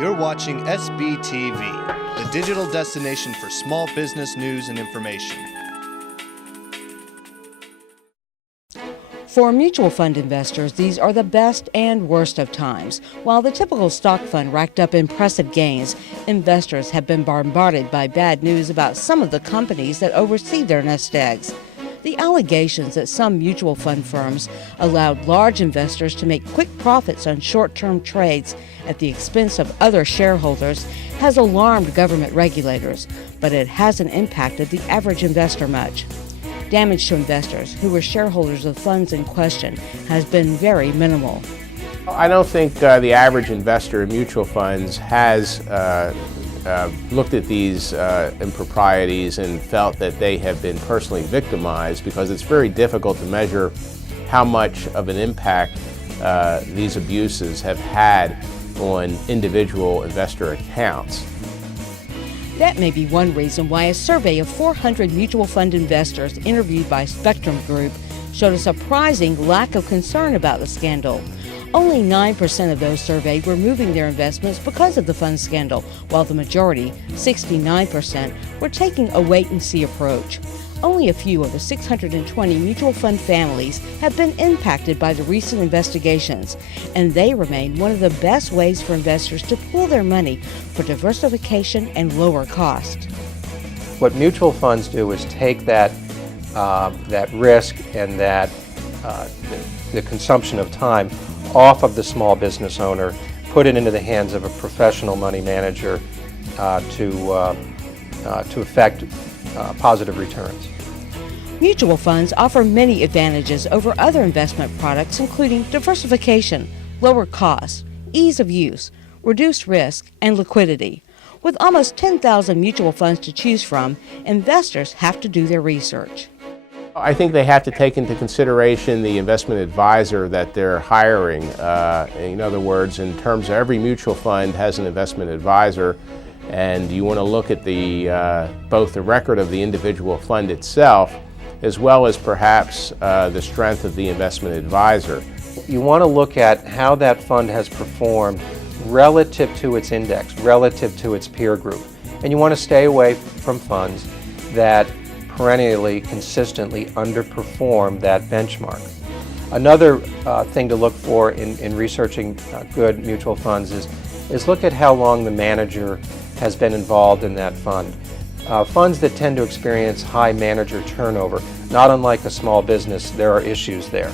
You're watching SBTV, the digital destination for small business news and information. For mutual fund investors, these are the best and worst of times. While the typical stock fund racked up impressive gains, investors have been bombarded by bad news about some of the companies that oversee their nest eggs. The allegations that some mutual fund firms allowed large investors to make quick profits on short-term trades at the expense of other shareholders has alarmed government regulators, but it hasn't impacted the average investor much. Damage to investors who were shareholders of funds in question has been very minimal. I don't think the average investor in mutual funds has looked at these improprieties and felt that they have been personally victimized, because it's very difficult to measure how much of an impact these abuses have had on individual investor accounts. That may be one reason why a survey of 400 mutual fund investors interviewed by Spectrum Group showed a surprising lack of concern about the scandal. Only 9% of those surveyed were moving their investments because of the fund scandal, while the majority, 69%, were taking a wait-and-see approach. Only a few of the 620 mutual fund families have been impacted by the recent investigations, and they remain one of the best ways for investors to pool their money for diversification and lower cost. What mutual funds do is take that risk and the consumption of time off of the small business owner, put it into the hands of a professional money manager to effect positive returns. Mutual funds offer many advantages over other investment products, including diversification, lower costs, ease of use, reduced risk, and liquidity. With almost 10,000 mutual funds to choose from, investors have to do their research. I think they have to take into consideration the investment advisor that they're hiring. In other words, in terms of every mutual fund has an investment advisor, and you want to look at both the record of the individual fund itself, as well as perhaps the strength of the investment advisor. You want to look at how that fund has performed relative to its index, relative to its peer group. And you want to stay away from funds that perennially, consistently underperform that benchmark. Another thing to look for in researching good mutual funds is look at how long the manager has been involved in that fund. Funds that tend to experience high manager turnover, not unlike a small business, there are issues there.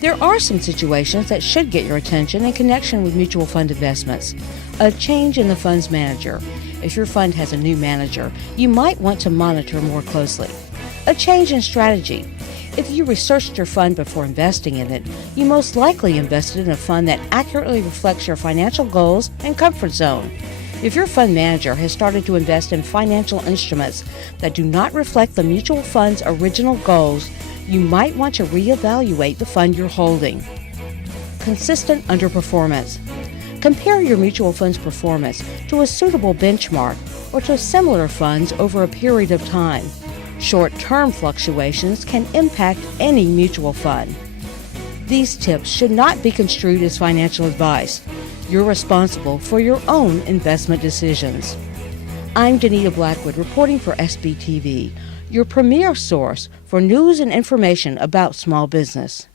There are some situations that should get your attention in connection with mutual fund investments. A change in the fund's manager. If your fund has a new manager, you might want to monitor more closely. A change in strategy. If you researched your fund before investing in it, you most likely invested in a fund that accurately reflects your financial goals and comfort zone. If your fund manager has started to invest in financial instruments that do not reflect the mutual fund's original goals, you might want to reevaluate the fund you're holding. Consistent underperformance. Compare your mutual fund's performance to a suitable benchmark or to similar funds over a period of time. Short-term fluctuations can impact any mutual fund. These tips should not be construed as financial advice. You're responsible for your own investment decisions. I'm Danita Blackwood reporting for SBTV, your premier source for news and information about small business.